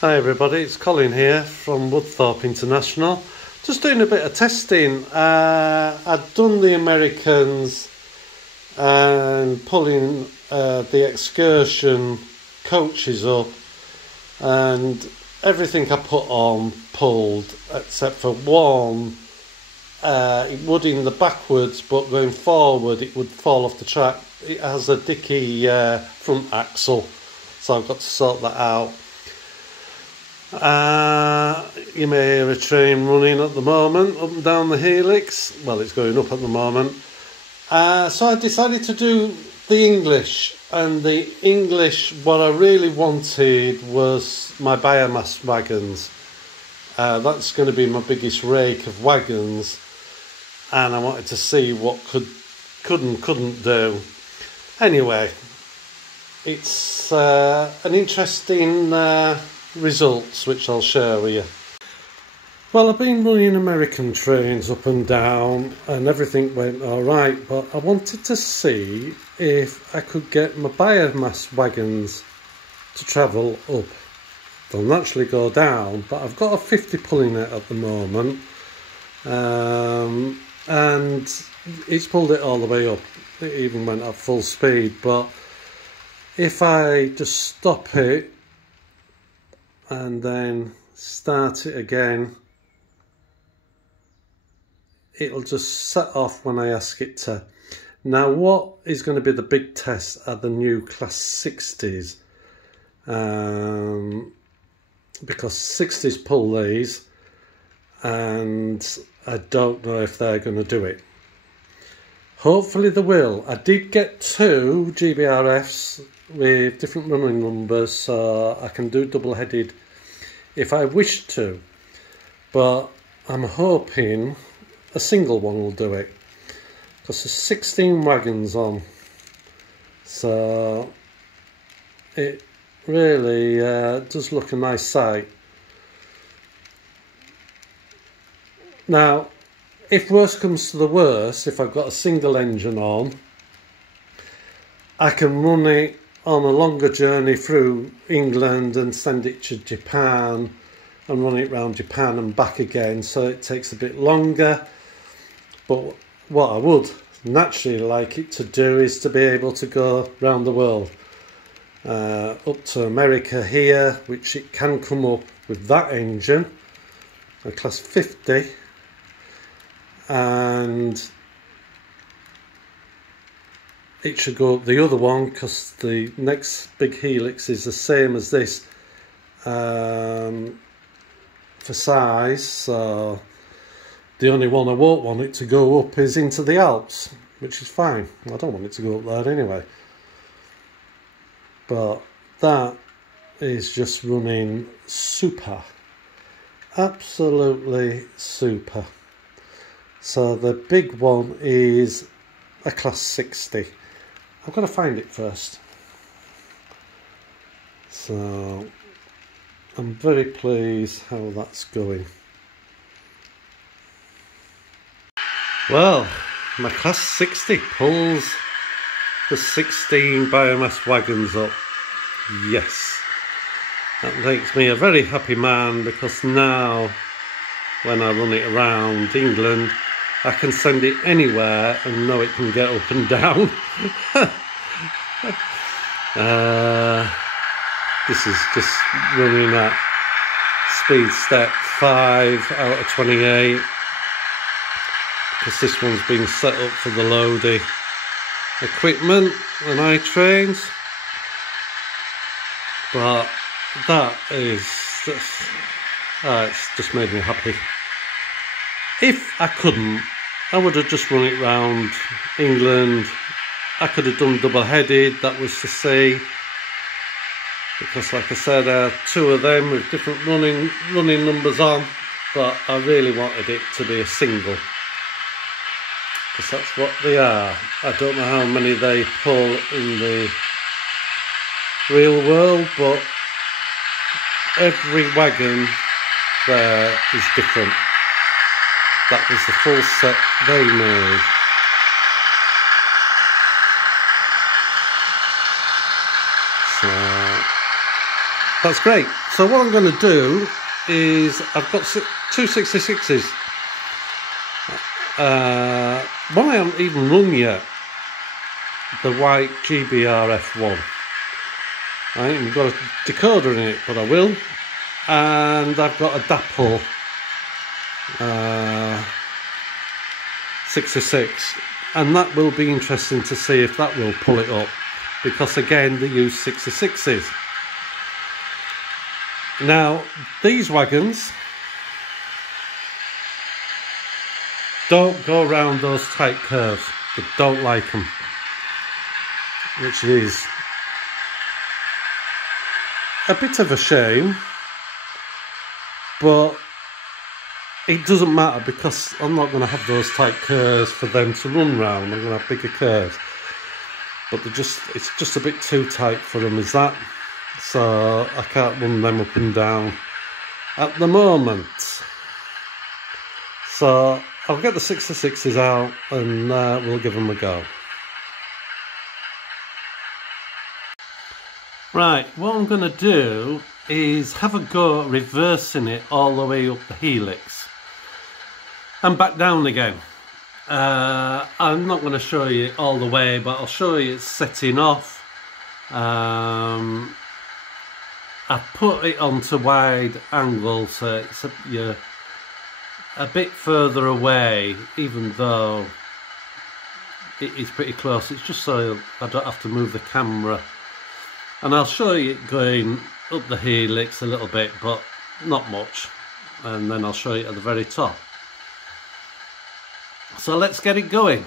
Hi everybody, it's Colin here from Woodthorp International. Just doing a bit of testing. I'd done the Americans and pulling the excursion coaches up, and everything I put on pulled except for one. It would in the backwards, but going forward it would fall off the track. It has a dicky front axle, so I've got to sort that out. You may hear a train running at the moment up and down the helix. Well, it's going up at the moment. So I decided to do the English, and the English, what I really wanted was my biomass wagons. That's going to be my biggest rake of wagons, and I wanted to see what could and couldn't do. Anyway, it's an interesting results which I'll share with you. Well, I've been running American trains up and down and everything went alright, but I wanted to see if I could get my biomass wagons to travel up. They'll naturally go down, but I've got a 50 pulling it at the moment, and it's pulled it all the way up. It even went at full speed, but if I just stop it and then start it again, it'll just set off when I ask it to. Now, what is going to be the big test are the new class 60s, because 60s pull these, and I don't know if they're going to do it. Hopefully they will. I did get 2 GBRFs with different running numbers, so I can do double-headed if I wish to, but I'm hoping a single one will do it, because there's 16 wagons on, so it really does look a nice sight. Now, if worse comes to the worst, if I've got a single engine on, I can run it on a longer journey through England and send it to Japan and run it round Japan and back again, so it takes a bit longer. But what I would naturally like it to do is to be able to go round the world, up to America here, which it can come up with that engine, a class 50, and it should go up the other one, because the next big helix is the same as this for size, so the only one I won't want it to go up is into the Alps, which is fine. I don't want it to go up there anyway. But that is just running super, absolutely super. So the big one is a class 60. I've got to find it first. So I'm very pleased how that's going. Well, my class 60 pulls the 16 biomass wagons up. Yes, that makes me a very happy man, because now when I run it around England, I can send it anywhere and know it can get up and down. This is just running at speed step 5 out of 28, because this one's been set up for the loading equipment and I-trains. But that is just, it's just made me happy. If I couldn't, I would have just run it round England. I could have done double-headed, that was to say, because like I said, 2 of them with different running numbers on, but I really wanted it to be a single, because that's what they are. I don't know how many they pull in the real world, but every wagon there is different. That was the full set they made. So that's great. So what I'm going to do is, I've got two 66s. One I haven't even run yet, the white GBRF1. I ain't even got a decoder in it, but I will. And I've got a DAPL 66, and that will be interesting to see if that will pull it up, because again they use 66s. Now these wagons don't go around those tight curves. They don't like them, which is a bit of a shame, but it doesn't matter, because I'm not going to have those tight curves for them to run round. I'm going to have bigger curves, but it's just a bit too tight for them, is that? So I can't run them up and down at the moment. So I'll get the 66s out and we'll give them a go. Right, what I'm going to do is have a go at reversing it all the way up the helix and back down again. I'm not going to show you all the way, but I'll show you it's setting off. I put it onto wide angle, so it's you're a bit further away, even though it is pretty close. It's just so I don't have to move the camera. And I'll show you it going up the helix a little bit, but not much. And then I'll show you at the very top. So let's get it going.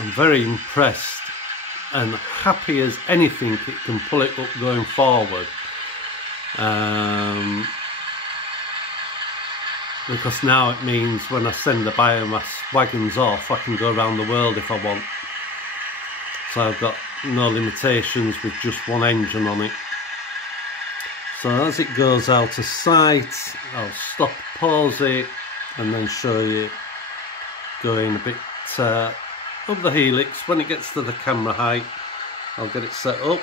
I'm very impressed and happy as anything it can pull it up going forward, because now it means when I send the biomass wagons off, I can go around the world if I want. So I've got no limitations with just one engine on it. So as it goes out of sight, I'll stop, pause it, and then show you going a bit up the helix. When it gets to the camera height, I'll get it set up.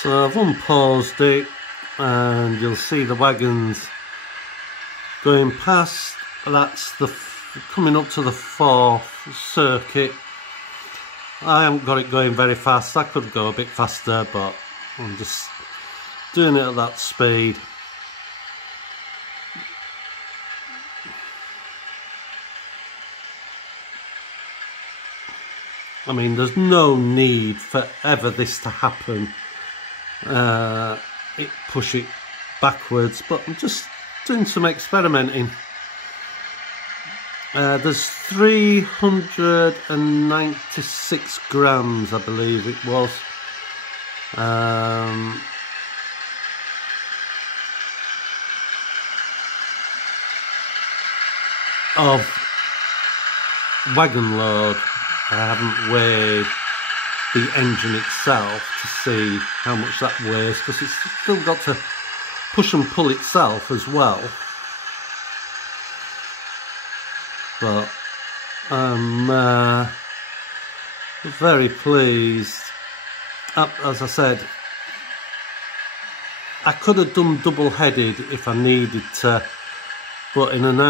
So I've unpaused it, and you'll see the wagons going past. That's coming up to the 4th circuit. I haven't got it going very fast. I could go a bit faster, but I'm just doing it at that speed. I mean, there's no need for ever this to happen. Push it backwards, but I'm just doing some experimenting. There's 396 grams, I believe it was. Of wagon load. I haven't weighed the engine itself to see how much that weighs, because it's still got to push and pull itself as well. But I'm very pleased. As I said, I could have done double-headed if I needed to, but in an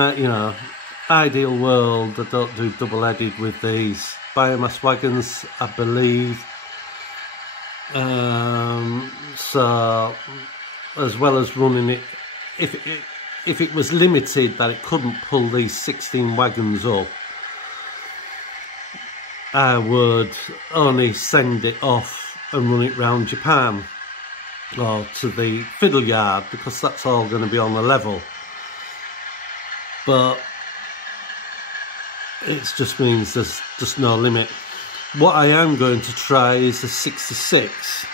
ideal world, I don't do double-headed with these biomass wagons, I believe. So, as well as running it, if it was limited that it couldn't pull these 16 wagons up, I would only send it off and run it round Japan or to the fiddle yard, because that's all going to be on the level. But it just means there's just no limit. What I am going to try is the 66,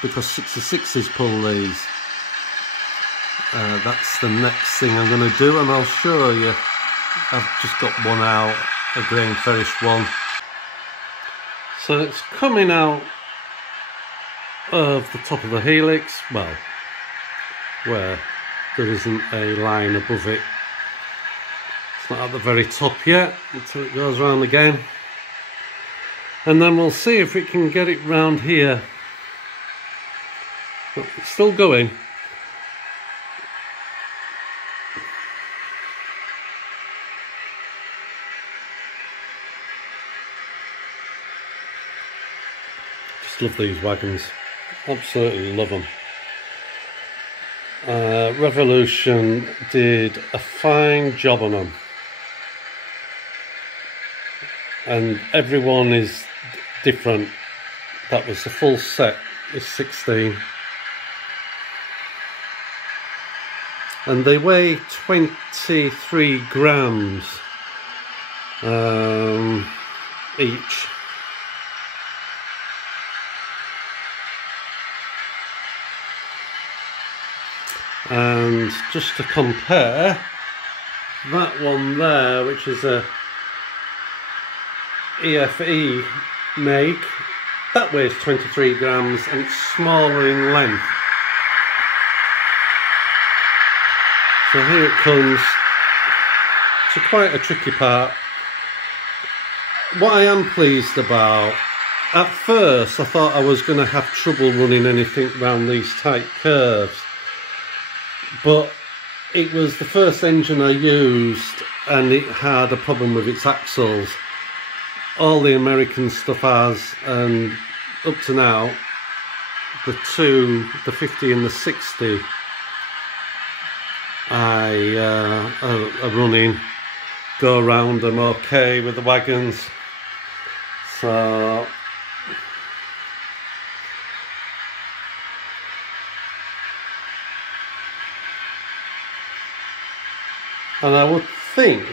because 66s pull these. That's the next thing I'm going to do, and I'll show you. I've just got one out, a grain finish one. So it's coming out of the top of the helix, well, where there isn't a line above it. It's not at the very top yet until it goes round again. And then we'll see if we can get it round here. But it's still going. Just love these wagons. Absolutely love them. Revolution did a fine job on them. And everyone is different. That was the full set, is 16. And they weigh 23 grams each. And just to compare, that one there, which is a EFE make, that weighs 23 grams and it's smaller in length. So here it comes to quite a tricky part. What I am pleased about, at first I thought I was going to have trouble running anything around these tight curves, but it was the first engine I used and it had a problem with its axles. All the American stuff has, and up to now, the 50 and the 60 are running, go around them okay with the wagons. So and I would think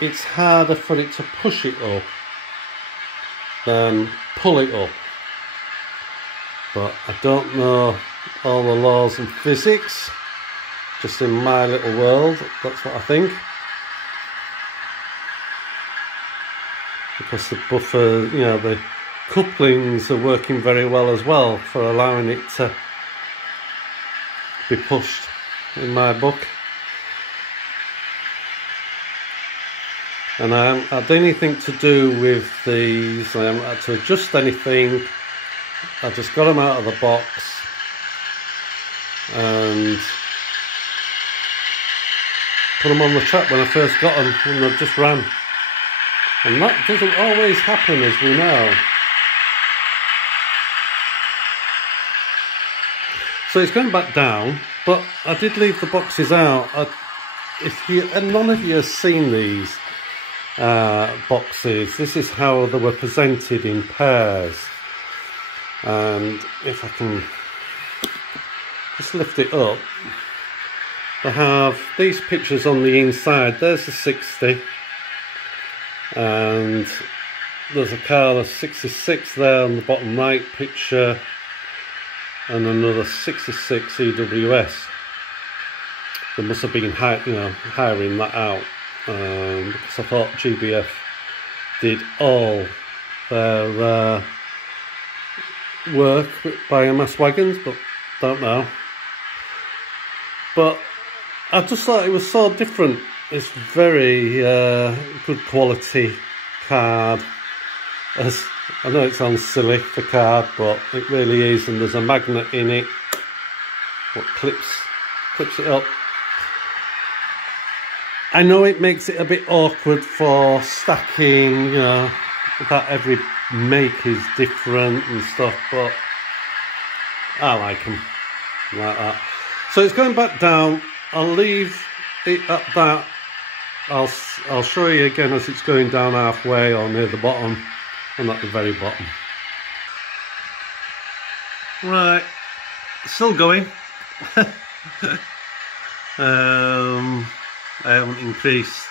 it's harder for it to push it up than pull it up, but I don't know all the laws and physics. Just in my little world, that's what I think. Because the buffer, you know, the couplings are working very well as well for allowing it to be pushed in my book. And I haven't had anything to do with these, I haven't had to adjust anything. I just got them out of the box and put them on the track when I first got them, and they just ran. And that doesn't always happen, as we know. So it's going back down, but I did leave the boxes out. And none of you have seen these boxes. This is how they were presented in pairs. And if I can just lift it up, they have these pictures on the inside. There's the 60, and there's a Carla 66 there on the bottom right picture, and another 66 EWS. They must have been hiring that out, because I thought GBF did all their work with biomass wagons, but don't know. But I just thought it was so different. It's very good quality card. As I know it sounds silly for card, but it really is. And there's a magnet in it what clips it up. I know it makes it a bit awkward for stacking, you know, that every make is different and stuff, but I like them like that. So it's going back down. I'll leave it at that. I'll show you again as it's going down halfway or near the bottom and at the very bottom. Right, still going. I haven't increased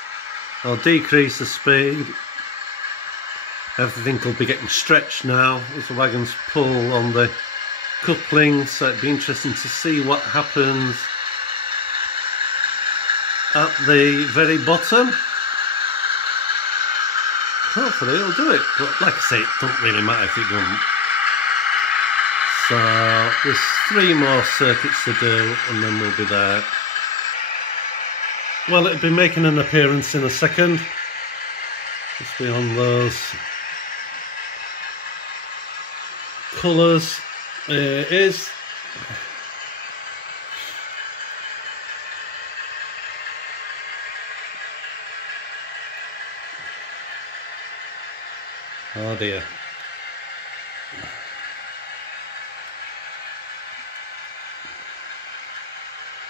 or decreased the speed. Everything will be getting stretched now as the wagons pull on the coupling, so it'd be interesting to see what happens at the very bottom. Hopefully it'll do it, but like I say, it don't really matter if it doesn't. So there's 3 more circuits to do and then we'll be there. Well, it'll be making an appearance in a second. Just be on those colours. There it is. Oh dear.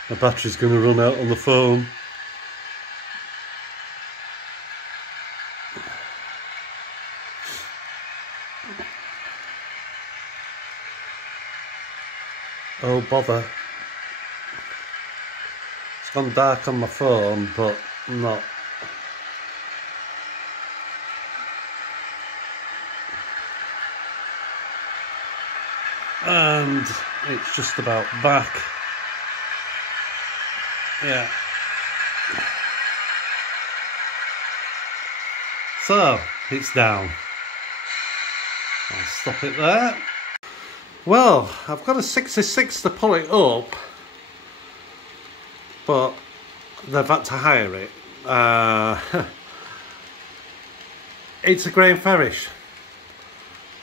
My battery's going to run out on the phone. Oh bother. It's gone dark on my phone, but not. And it's just about back. Yeah. So, it's down. I'll stop it there. Well, I've got a 66 to pull it up, but they've had to hire it. It's a grain farish.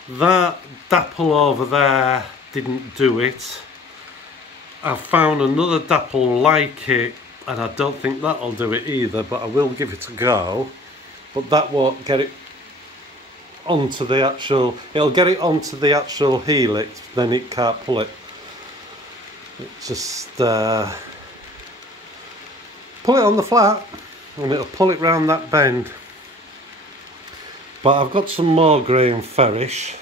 That dapple over there didn't do it. I found another dapple like it, and I don't think that'll do it either, but I will give it a go. But that won't get it onto the actual, it'll get it onto the actual helix, then it can't pull it. It just pull it on the flat and it'll pull it round that bend. But I've got some more grain farish.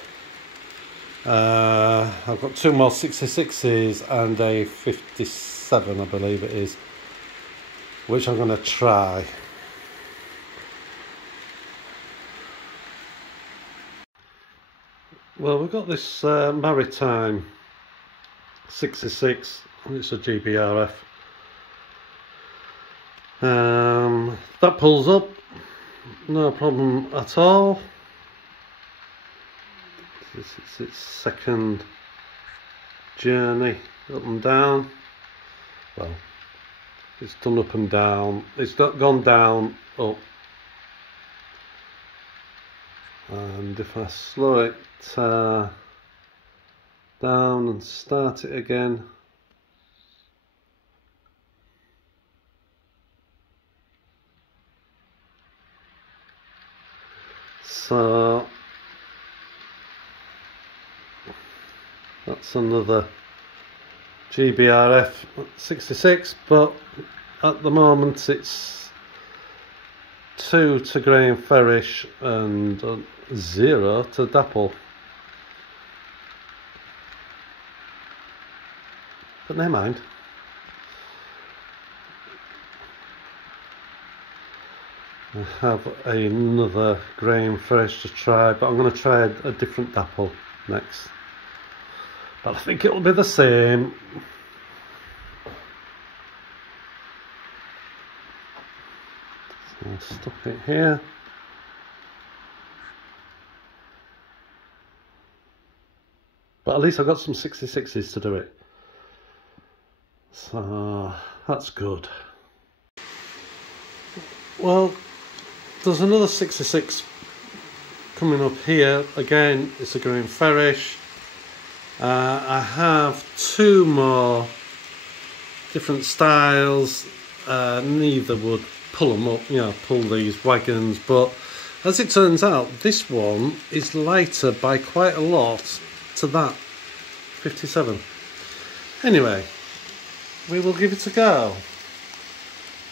I've got 2 more 66s and a 57, I believe it is, which I'm going to try. Well, we've got this Maritime 66, it's a GBRF. That pulls up, no problem at all. It's its second journey up and down. Well, it's done up and down, it's gone down, up. And if I slow it down and start it again, so that's another GBRF 66, but at the moment it's 2 to grain farish and 0 to dapple. But never mind. I have another grain farish to try, but I'm going to try a different dapple next. But I think it'll be the same. So I'll stop it here. But at least I've got some 66s to do it. So that's good. Well, there's another 66 coming up here. Again, it's a grain farish. I have 2 more different styles. Neither would pull them up, pull these wagons, but as it turns out, this one is lighter by quite a lot to that 57. Anyway, we will give it a go.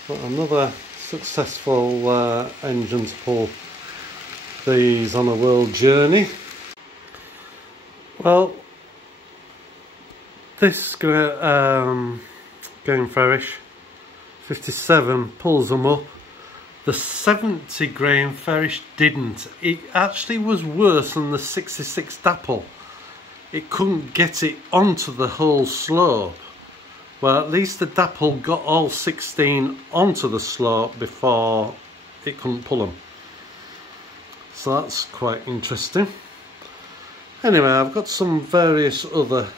Got another successful engine to pull these on a world journey. Well, this grain farish 57 pulls them up The 70 grain Ferrish didn't. It actually was worse than the 66 Dapple. It couldn't get it onto the whole slope. Well, at least the Dapple got all 16 onto the slope before it couldn't pull them. So that's quite interesting. Anyway, I've got some various other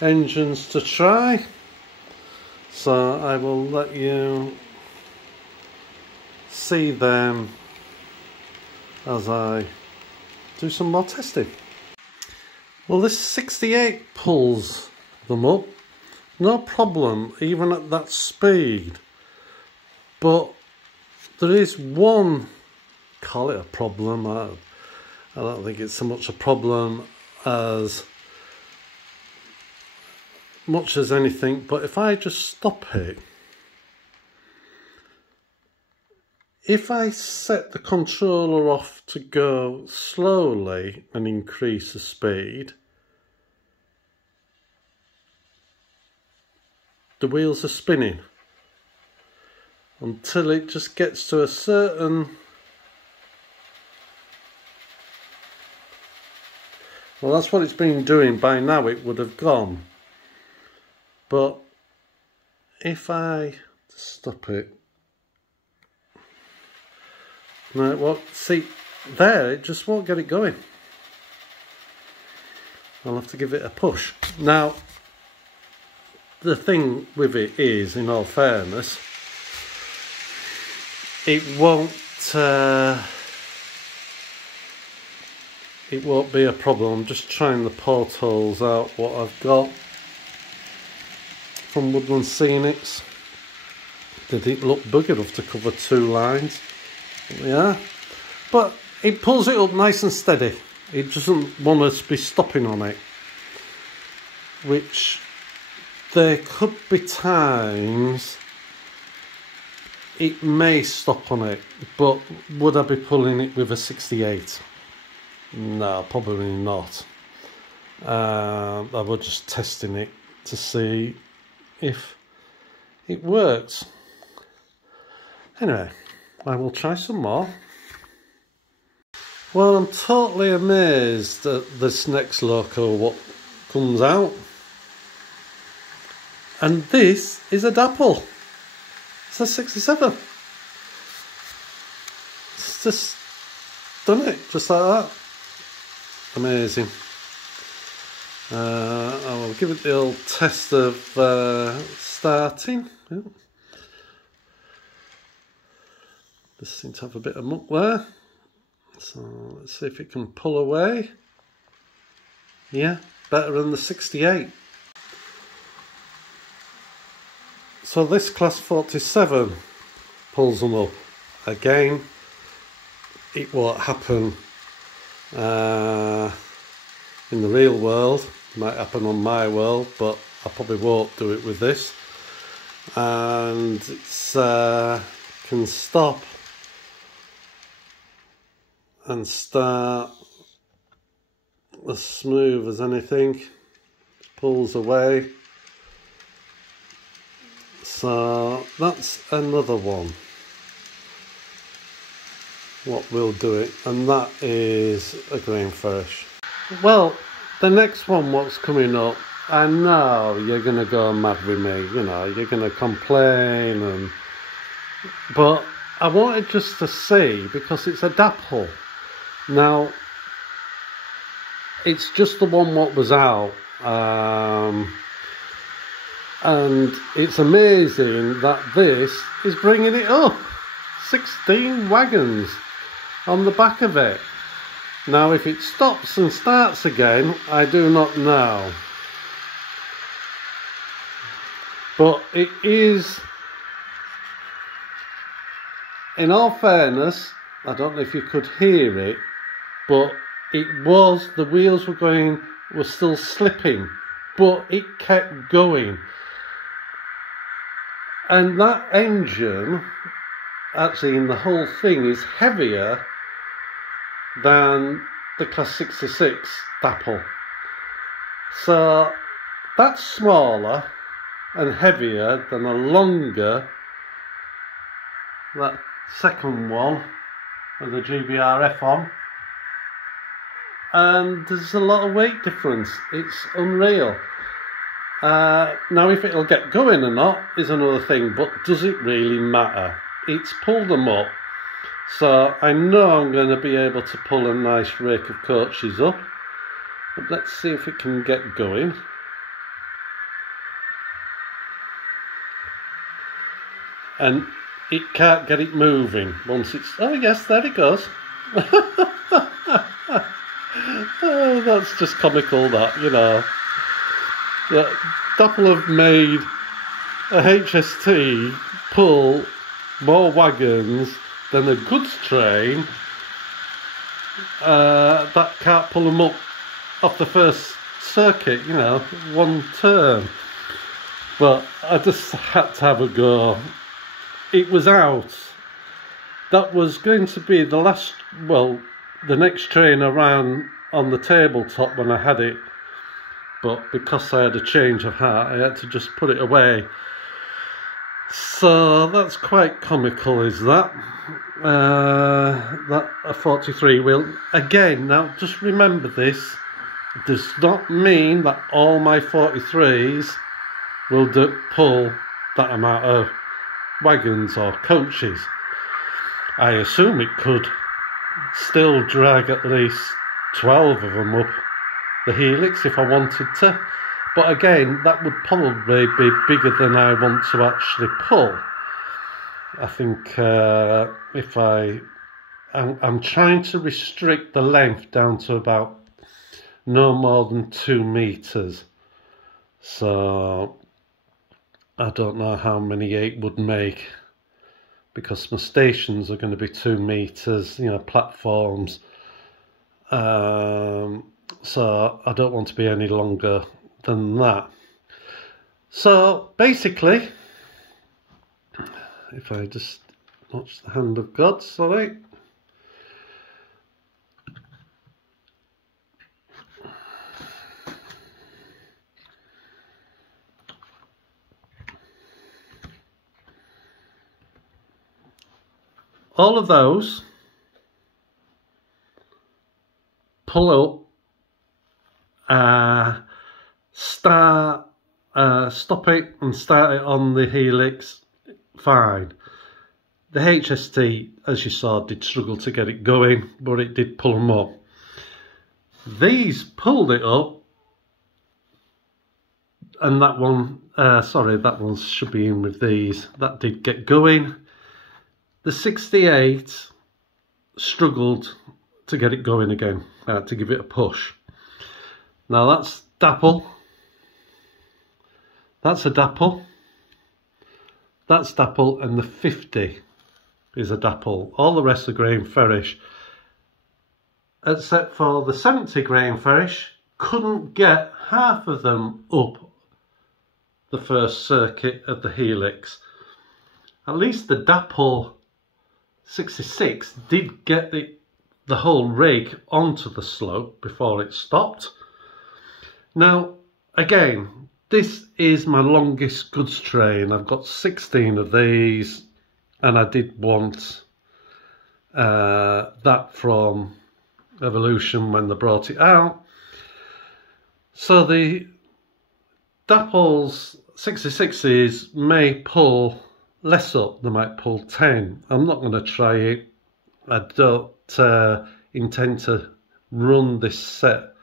engines to try. So I will let you see them as I do some more testing. Well, this 68 pulls them up, no problem, even at that speed. But there is one, call it a problem, I don't think it's so much a problem as much as anything, but if I just stop it, if I set the controller off to go slowly and increase the speed, the wheels are spinning until it just gets to a certain, well, that's what it's been doing. By now it would have gone, but if I stop it, no, well, see, there, it just won't get it going. I'll have to give it a push. Now, the thing with it is, in all fairness, it won't be a problem. I'm just trying the portholes out, what I've got from Woodland Scenics. Did it look big enough to cover 2 lines? Yeah, but it pulls it up nice and steady. It doesn't want us to be stopping on it, which there could be times it may stop on it, but would I be pulling it with a 68? No, probably not. I was just testing it to see if it works. Anyway, I will try some more. Well, I'm totally amazed at this next loco, what comes out. And this is a Dapple. It's a 67. It's just done it, just like that. Amazing. I will give it the old test of starting. Yeah. Just seems to have a bit of muck there. So let's see if it can pull away. Yeah, better than the 68. So this class 47 pulls them up. Again, it won't happen in the real world. It might happen on my world, but I probably won't do it with this. And it's can stop and start as smooth as anything. Pulls away. So that's another one. What will do it, and that is a grain Ferrish. Well, the next one, what's coming up, I know you're gonna go mad with me. You know, you're gonna complain, but I wanted just to see, because it's a Dapple. Now, it's just the one what was out, and it's amazing that this is bringing it up. 16 wagons on the back of it. Now, if it stops and starts again, I do not know. But it is, in all fairness, I don't know if you could hear it, but it was, the wheels were still slipping, but it kept going. And that engine, actually in the whole thing, is heavier than the class 66 Dapple. So that's smaller and heavier than a longer, that second one with the GBRF on, and there's a lot of weight difference. It's unreal. Now if it'll get going or not is another thing, but does it really matter? It's pulled them up, so I know I'm going to be able to pull a nice rake of coaches up. But let's see if it can get going. And it can't get it moving once it's... Oh yes, there it goes. Oh, that's just comical, that, you know. That Dapple have made a HST pull more wagons than a goods train that can't pull them up off the first circuit, you know, one turn. But I just had to have a go. It was out. That was going to be the last, well, the next train I ran on the tabletop when I had it, but because I had a change of heart I had to just put it away. So that's quite comical, is that? That a 43 wheel. Again, now just remember this, does not mean that all my 43s will pull that amount of wagons or coaches. I assume it could still drag at least 12 of them up the helix if I wanted to, but again that would probably be bigger than I want to actually pull. I think if I'm trying to restrict the length down to about no more than 2 meters, so I don't know how many 8 would make, because my stations are going to be 2 meters, you know, platforms. So I don't want to be any longer than that. So basically, if I just watch the hand of God, sorry. All of those pull up, stop it and start it on the helix, fine. The HST, as you saw, did struggle to get it going, but it did pull them up. These pulled it up, and that one, sorry, that one should be in with these. That did get going. The 68 struggled to get it going again, to give it a push. Now that's Dapple. That's a Dapple. That's Dapple, and the 50 is a Dapple. All the rest are grain ferrish, except for the 70 grain ferrish. Couldn't get half of them up the first circuit of the helix. At least the Dapple 66 did get the whole rake onto the slope before it stopped. Now, again, this is my longest goods train. I've got 16 of these, and I did want that from Evolution when they brought it out. So the Dapple's 66s may pull less up, they might pull 10. I'm not going to try it. I don't intend to run this set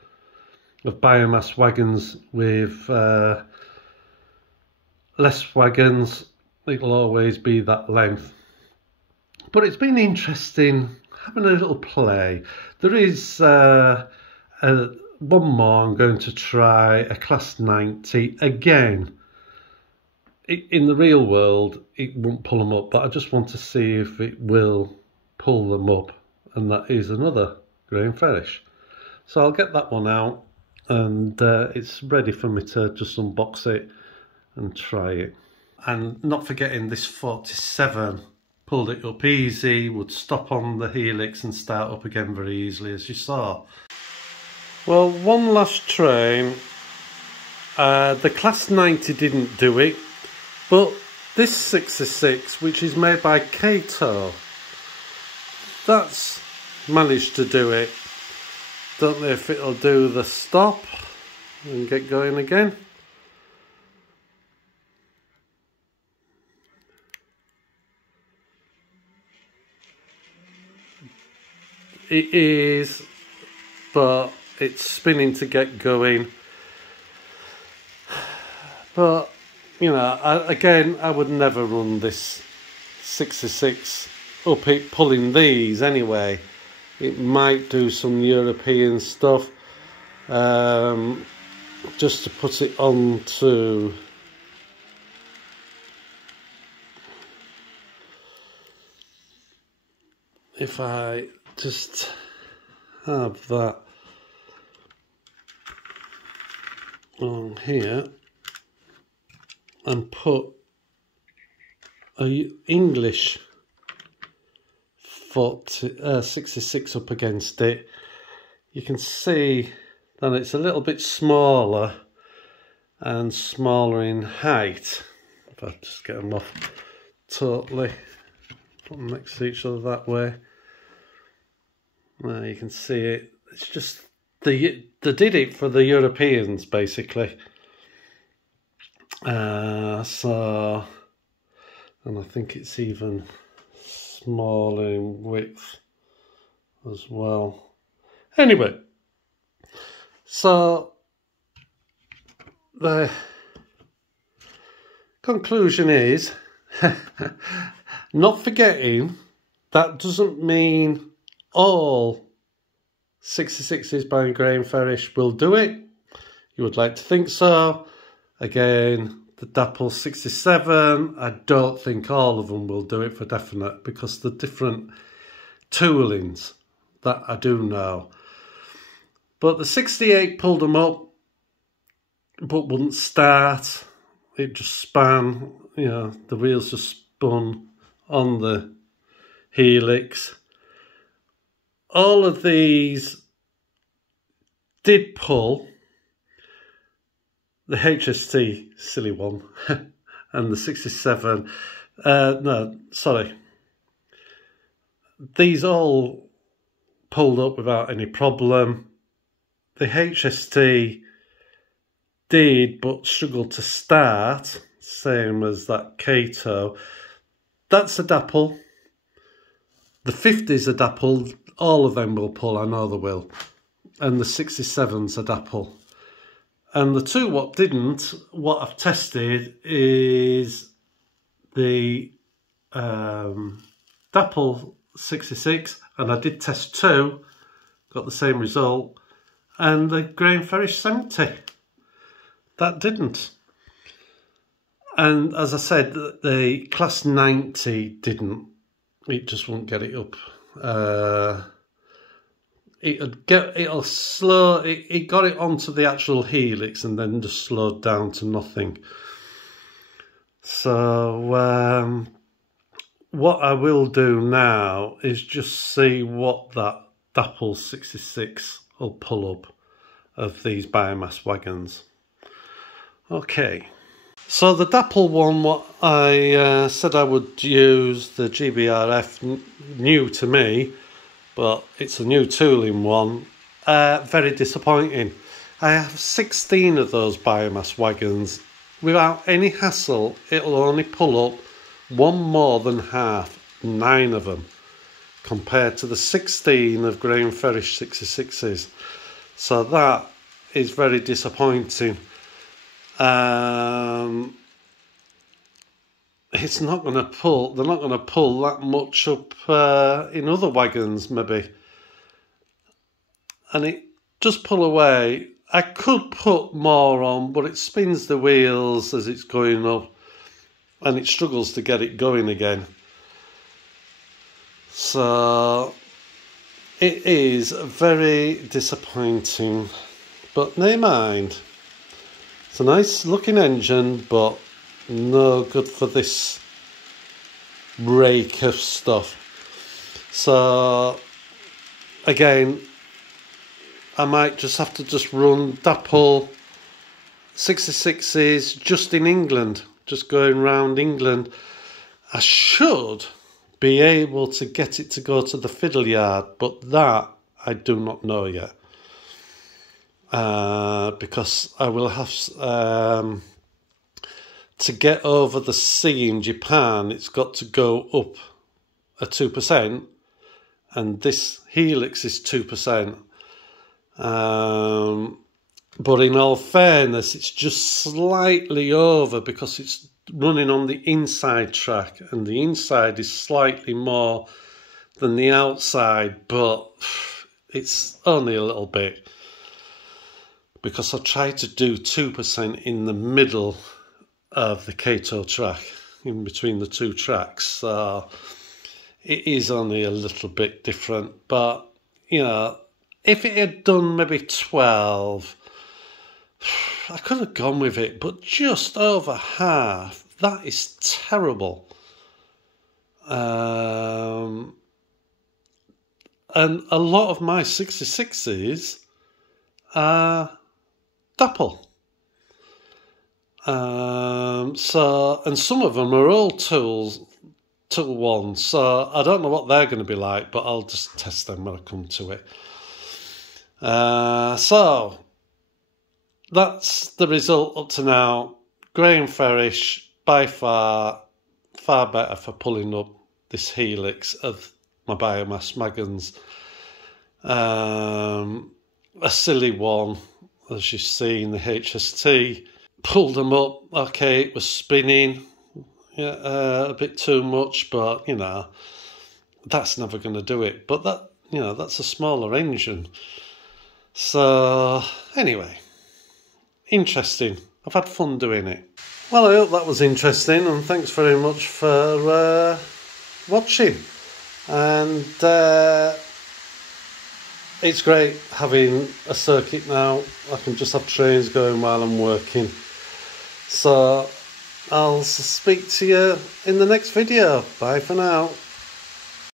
of biomass wagons with less wagons. It'll always be that length. But it's been interesting having a little play. There is one more I'm going to try, a class 90 again. In the real world, it won't pull them up, but I just want to see if it will pull them up, and that is another grain ferrish. So I'll get that one out, and it's ready for me to just unbox it and try it. And not forgetting this 47 pulled it up easy, would stop on the helix and start up again very easily, as you saw. Well, one last train. The class 90 didn't do it, but this 66, which is made by Kato, that's managed to do it. Don't know if it'll do the stop and get going again. It is, but it's spinning to get going. But, you know, again, I would never run this 66 up it pulling these anyway. It might do some European stuff, just to put it on to if I just have that on here and put a English foot 66 up against it, you can see that it's a little bit smaller and smaller in height. If I just get them off totally, put them next to each other that way. There you can see it. It's just they did it for the Europeans basically. So, and I think it's even smaller in width as well. Anyway, so the conclusion is, not forgetting that doesn't mean all 66s by Graham Farish will do it. You would like to think so. Again, the Dapple 67, I don't think all of them will do it for definite, because the different toolings that I do know. But the 68 pulled them up, but wouldn't start. It just span, you know, the wheels just spun on the helix. All of these did pull. The HST, silly one, and the 67, no, sorry. These all pulled up without any problem. The HST did, but struggled to start, same as that Kato. That's a Dapple. The 50's a Dapple. All of them will pull, I know they will. And the 67's a Dapple. And the two what didn't, what I've tested is the Dapple 66, and I did test two, got the same result, and the Graham Farish 70, that didn't. And as I said, the Class 90 didn't, it just won't get it up. It got it onto the actual helix and then just slowed down to nothing. So what I will do now is just see what that Dapple 66 will pull up of these biomass wagons. Okay, so the Dapple one, what I said I would use, the GBRF, new to me, but it's a new tooling one. Very disappointing. I have 16 of those biomass wagons. Without any hassle, it'll only pull up one more than half, 9 of them, compared to the 16 of Graham Farish 66s. So that is very disappointing. It's not going to pull, they're not going to pull that much up in other wagons maybe. And it just pull away. I could put more on, but it spins the wheels as it's going up and it struggles to get it going again. So it is very disappointing, but never mind. It's a nice looking engine, but no good for this rake of stuff. So again, I might just have to just run Dapple 66s just in England, just going round England. I should be able to get it to go to the fiddle yard, but that I do not know yet. Because I will have to get over the sea in Japan, it's got to go up a 2%, and this helix is 2%. But in all fairness, it's just slightly over because it's running on the inside track, and the inside is slightly more than the outside, but it's only a little bit, because I tried to do 2% in the middle of the Kato track, in between the two tracks, so it is only a little bit different. But, you know, if it had done maybe 12, I could have gone with it, but just over half, that is terrible. And a lot of my 66s are dapple. So, and some of them are all tool ones, so I don't know what they're going to be like, but I'll just test them when I come to it. So that's the result up to now. Grey and Fairish, by far better for pulling up this helix of my biomass Maggans. A silly one, as you see in the HST. Pulled them up, okay, it was spinning, a bit too much, but, you know, that's never going to do it. But that, you know, that's a smaller engine. So, anyway, interesting. I've had fun doing it. Well, I hope that was interesting, and thanks very much for watching. And it's great having a circuit now. I can just have trains going while I'm working. So I'll speak to you in the next video. Bye for now.